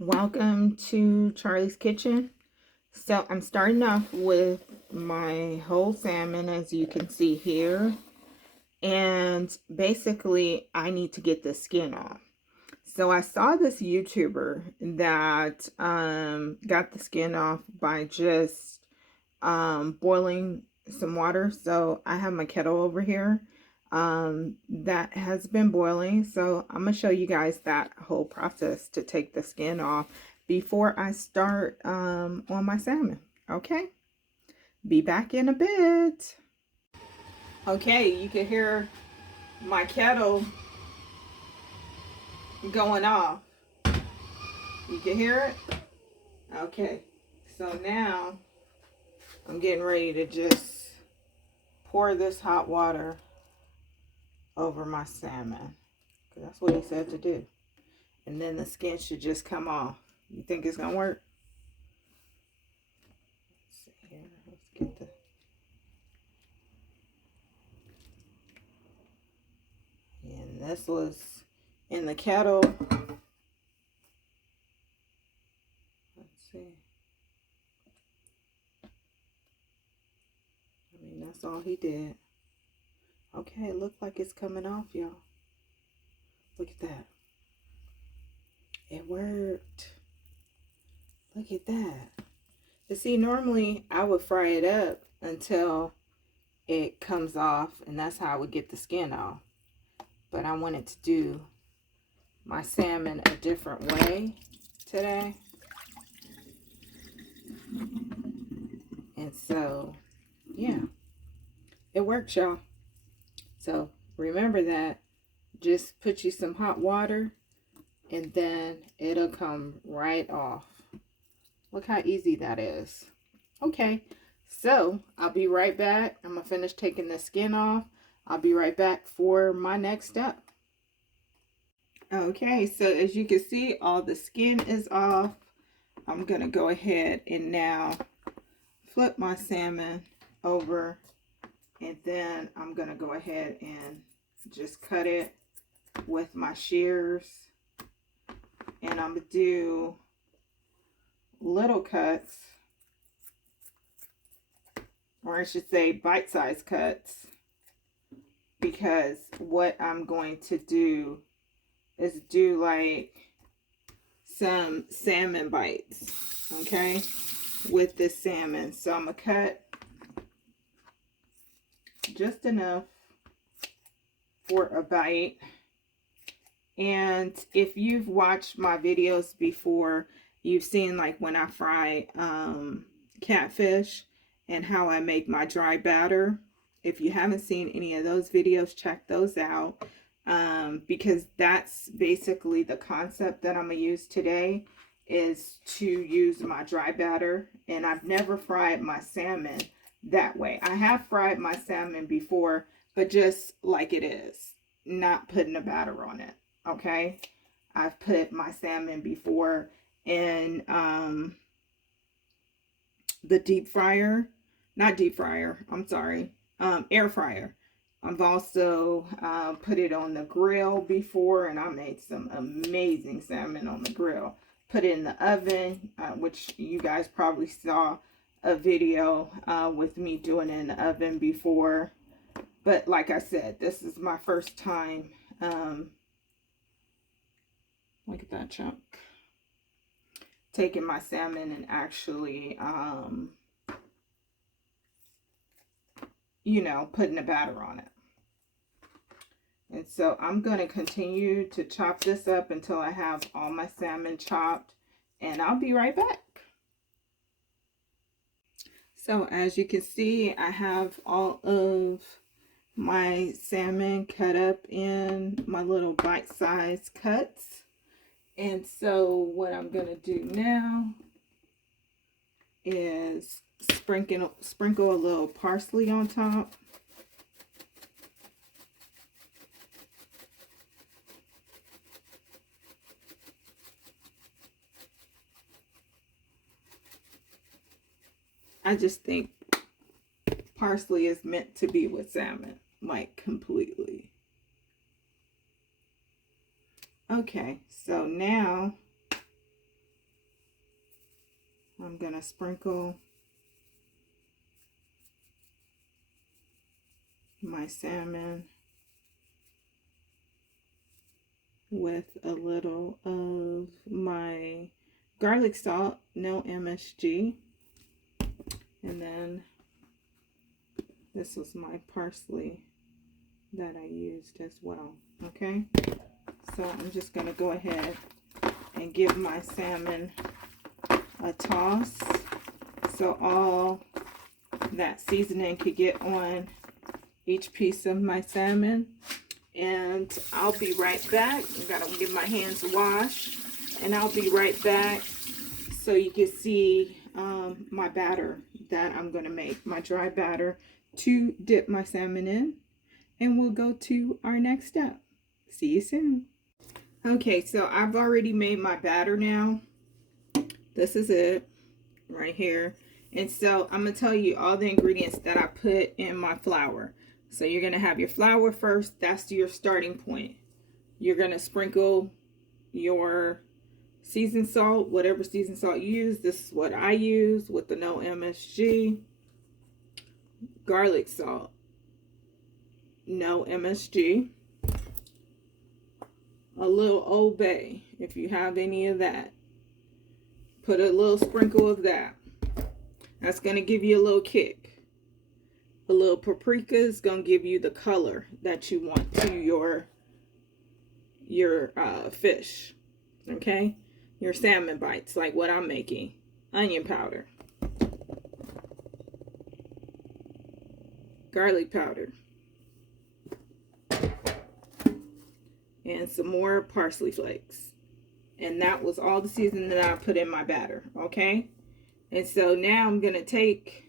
Welcome to Charlie's Kitchen. So I'm starting off with my whole salmon, as you can see here. And basically, I need to get the skin off. So I saw this YouTuber that got the skin off by just boiling some water. So I have my kettle over here that has been boiling. So I'm gonna show you guys that whole process to take the skin off before I start on my salmon. Okay, be back in a bit. Okay, you can hear my kettle going off. You can hear it? Okay, so now I'm getting ready to just pour this hot water over my salmon, because that's what he said to do. And then the skin should just come off. You think it's gonna work? Let's see here. Let's get the. And this was in the kettle. Let's see. I mean, that's all he did. Okay, it looked like it's coming off, y'all. Look at that. It worked. Look at that. You see, normally I would fry it up until it comes off, and that's how I would get the skin off. But I wanted to do my salmon a different way today. And so, yeah, it works, y'all. So remember that. Just put you some hot water and then it'll come right off. Look how easy that is. Okay, so I'll be right back. I'm gonna finish taking the skin off. I'll be right back for my next step. Okay, so as you can see, all the skin is off. I'm gonna go ahead and now flip my salmon over, and then I'm gonna go ahead and just cut it with my shears. And I'm gonna do little cuts, or I should say bite-sized cuts, because what I'm going to do is do like some salmon bites, okay, with this salmon. So I'm gonna cut just enough for a bite. And if you've watched my videos before, you've seen like when I fry catfish and how I make my dry batter. If you haven't seen any of those videos, check those out, because that's basically the concept that I'm gonna use today, is to use my dry batter. And I've never fried my salmon that way. I have fried my salmon before, but just like it is, not putting a batter on it. Okay, I've put my salmon before in the deep fryer, not deep fryer, I'm sorry, air fryer. I've also put it on the grill before, and I made some amazing salmon on the grill. Put it in the oven, which you guys probably saw a video with me doing it in the oven before. But like I said, this is my first time. Look at that chunk. Taking my salmon and actually, you know, putting a batter on it. And so I'm going to continue to chop this up until I have all my salmon chopped, and I'll be right back. So as you can see, I have all of my salmon cut up in my little bite-sized cuts. And so what I'm going to do now is sprinkle a little parsley on top. I just think parsley is meant to be with salmon, like completely. Okay, so now to sprinkle my salmon with a little of my garlic salt, no MSG. And then this was my parsley that I used as well. Okay, so I'm just going to go ahead and give my salmon a toss so all that seasoning could get on each piece of my salmon. And I'll be right back. I gotta give my hands a wash, and I'll be right back so you can see my batter that I'm gonna make, my dry batter to dip my salmon in, and we'll go to our next step. See you soon. Okay, so I've already made my batter now. This is it right here. And so I'm gonna tell you all the ingredients that I put in my flour. So you're gonna have your flour first. That's your starting point. You're gonna sprinkle your seasoned salt, whatever seasoned salt you use. This is what I use with the no MSG. Garlic salt, no MSG. A little Old Bay, if you have any of that. Put a little sprinkle of that. That's gonna give you a little kick. A little paprika is gonna give you the color that you want to your fish. Okay, your salmon bites, like what I'm making. Onion powder, garlic powder, and some more parsley flakes. And that was all the seasoning that I put in my batter. Okay, and so now I'm gonna take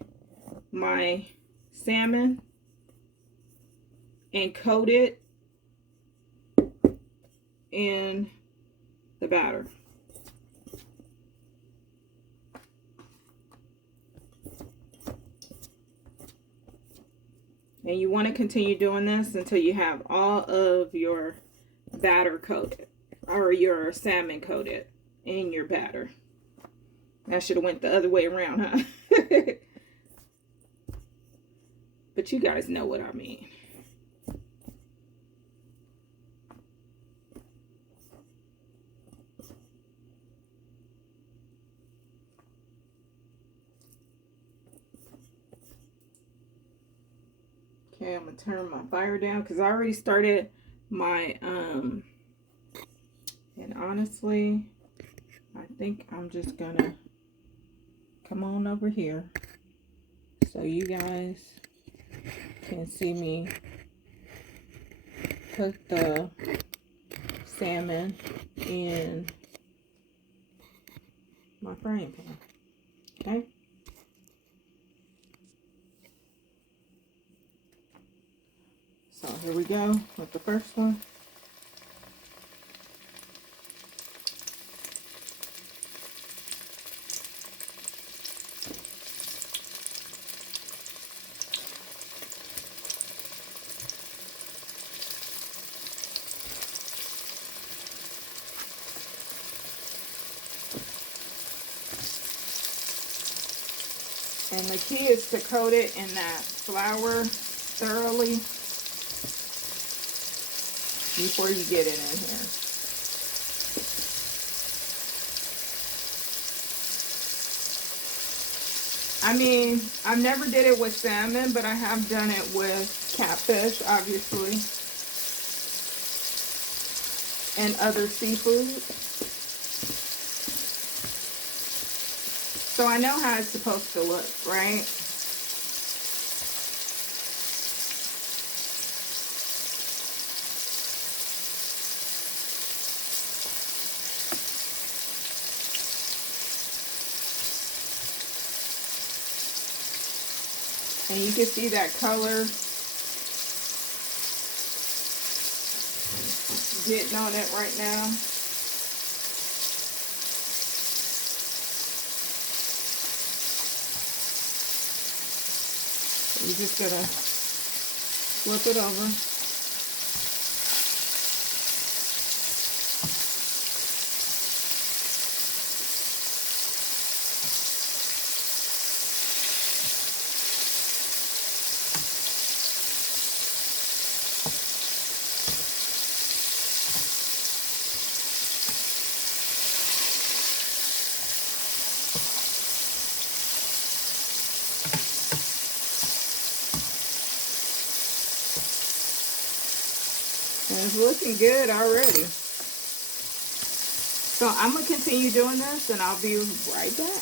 my salmon and coat it in the batter. And you want to continue doing this until you have all of your batter coated, or your salmon coated in your batter. I should have went the other way around, huh? But you guys know what I mean. Okay, I'm gonna turn my fire down because I already started my and honestly, I think I'm just gonna come on over here so you guys can see me put the salmon in my frying pan. Okay. So here we go with the first one. And the key is to coat it in that flour thoroughly before you get it in here. I mean, I've never did it with salmon, but I have done it with catfish, obviously, and other seafood. So I know how it's supposed to look, right? And you can see that color getting on it right now. You're just gonna flip it over. It's looking good already. So I'm going to continue doing this and I'll be right back.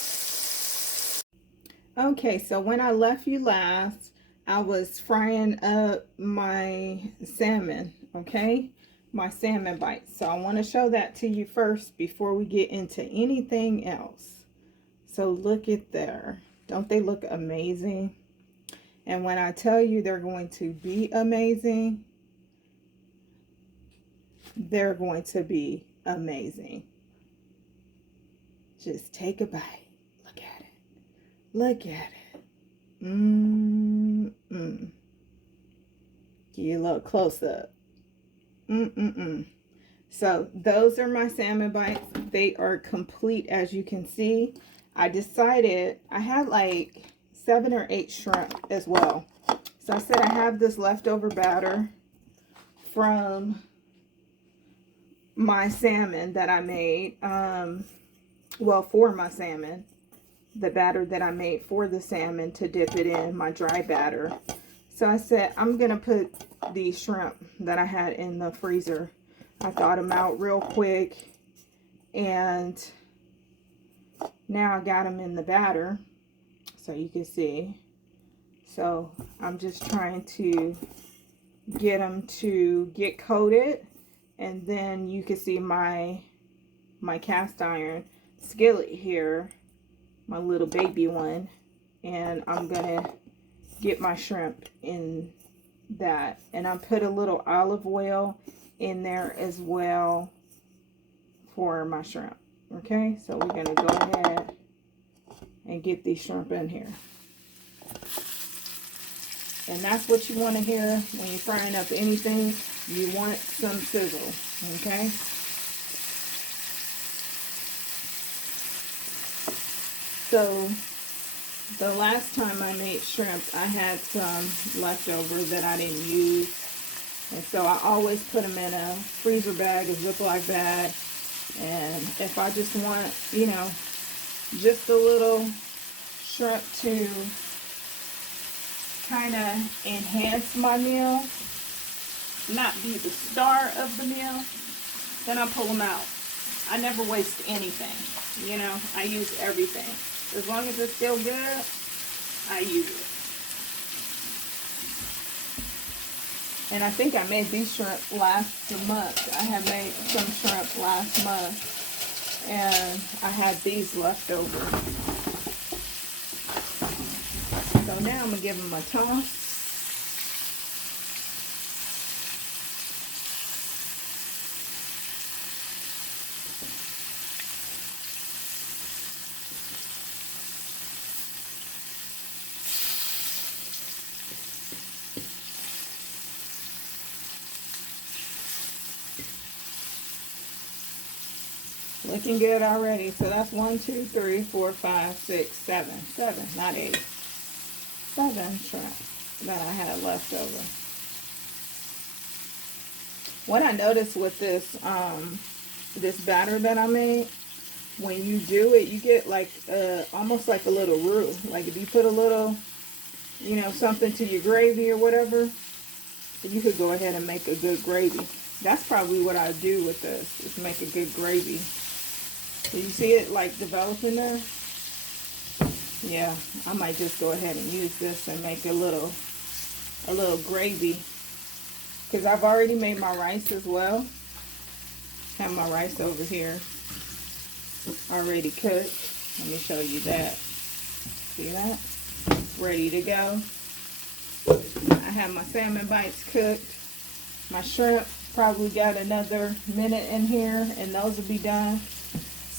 Okay, so when I left you last, I was frying up my salmon, okay? My salmon bites. So I want to show that to you first before we get into anything else. So look at there. Don't they look amazing? And when I tell you they're going to be amazing, they're going to be amazing. Just take a bite. Look at it. Look at it. Give you a little close up. So those are my salmon bites. They are complete, as you can see. I decided I had like 7 or 8 shrimp as well. So I said I have this leftover batter from my salmon that I made. Well, for my salmon, the batter that I made for the salmon to dip it in, my dry batter. So I said I'm gonna put these shrimp that I had in the freezer. I thawed them out real quick, and now I got them in the batter, so you can see. So I'm just trying to get them to get coated, and then you can see my cast iron skillet here, my little baby one, and I'm gonna get my shrimp in that, and I put a little olive oil in there as well for my shrimp. Okay, so we're gonna go ahead and get these shrimp in here. And that's what you want to hear when you're frying up anything. You want some sizzle, okay? So the last time I made shrimp, I had some leftover that I didn't use. And so I always put them in a freezer bag, a Ziploc bag. And if I just want, you know, just a little shrimp to kind of enhance my meal, not be the star of the meal, then I pull them out. I never waste anything, you know, I use everything. As long as it's still good, I use it. And I think I made these shrimp last month. I had made some shrimp last month, and I had these left over. So now I'm going to give them a toss. Looking good already. So that's 1, 2, 3, 4, 5, 6, 7. 7, not 8. 7 shrimp that I had left over. What I noticed with this this batter that I made, when you do it, you get like almost like a little roux. Like if you put a little, you know, something to your gravy or whatever, you could go ahead and make a good gravy. That's probably what I do with this, is make a good gravy. So you see it like developing there? Yeah, I might just go ahead and use this and make a little gravy. Because I've already made my rice as well. Have my rice over here already cooked. Let me show you that. See that? Ready to go. I have my salmon bites cooked. My shrimp probably got another minute in here and those will be done.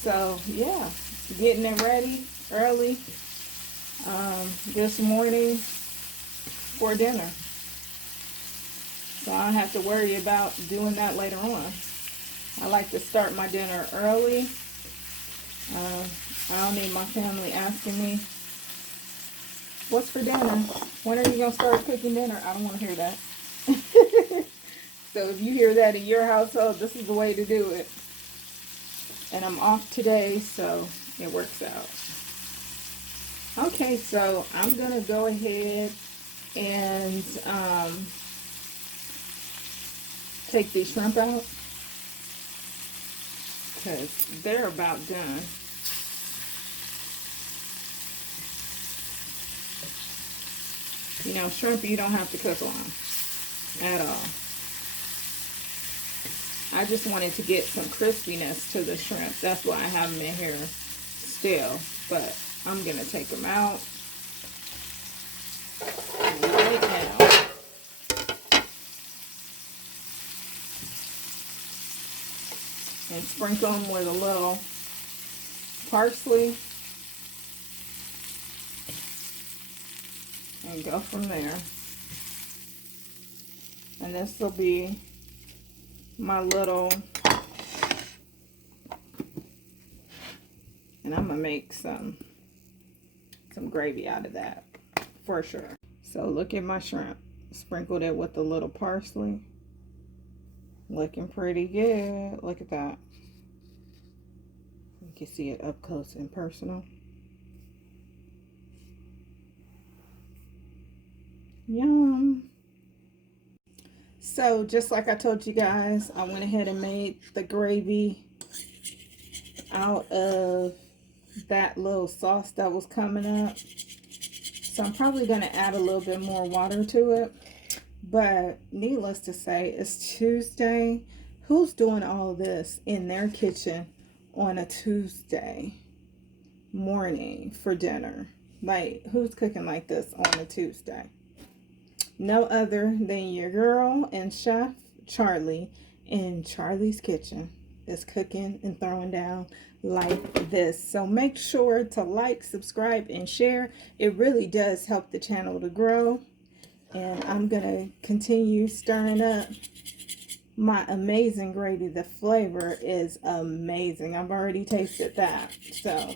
So yeah, getting it ready early this morning for dinner. So I don't have to worry about doing that later on. I like to start my dinner early. I don't need my family asking me, what's for dinner? When are you going to start cooking dinner? I don't want to hear that. So if you hear that in your household, this is the way to do it. And I'm off today, so it works out. Okay, so I'm going to go ahead and take these shrimp out because they're about done. You know, shrimp you don't have to cook on at all. I just wanted to get some crispiness to the shrimp. That's why I have them in here still. But I'm going to take them out right now. And sprinkle them with a little parsley. And go from there. And this will be my little, and I'm gonna make some gravy out of that for sure. So look at my shrimp. Sprinkled it with a little parsley. Looking pretty good. Look at that. You can see it up close and personal. Yum. So just like I told you guys, I went ahead and made the gravy out of that little sauce that was coming up. So I'm probably going to add a little bit more water to it. But needless to say, it's Tuesday. Who's doing all this in their kitchen on a Tuesday morning for dinner? Like, who's cooking like this on a Tuesday? No other than your girl and chef Charlie in Charlie's Kitchen is cooking and throwing down like this. So make sure to like, subscribe, and share. It really does help the channel to grow. And I'm going to continue stirring up my amazing gravy. The flavor is amazing. I've already tasted that. So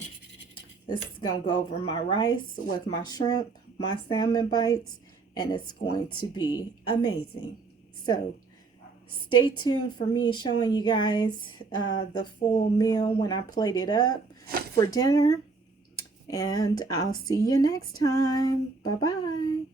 this is going to go over my rice with my shrimp, my salmon bites, and it's going to be amazing. So stay tuned for me showing you guys the full meal when I plate it up for dinner. And I'll see you next time. Bye-bye.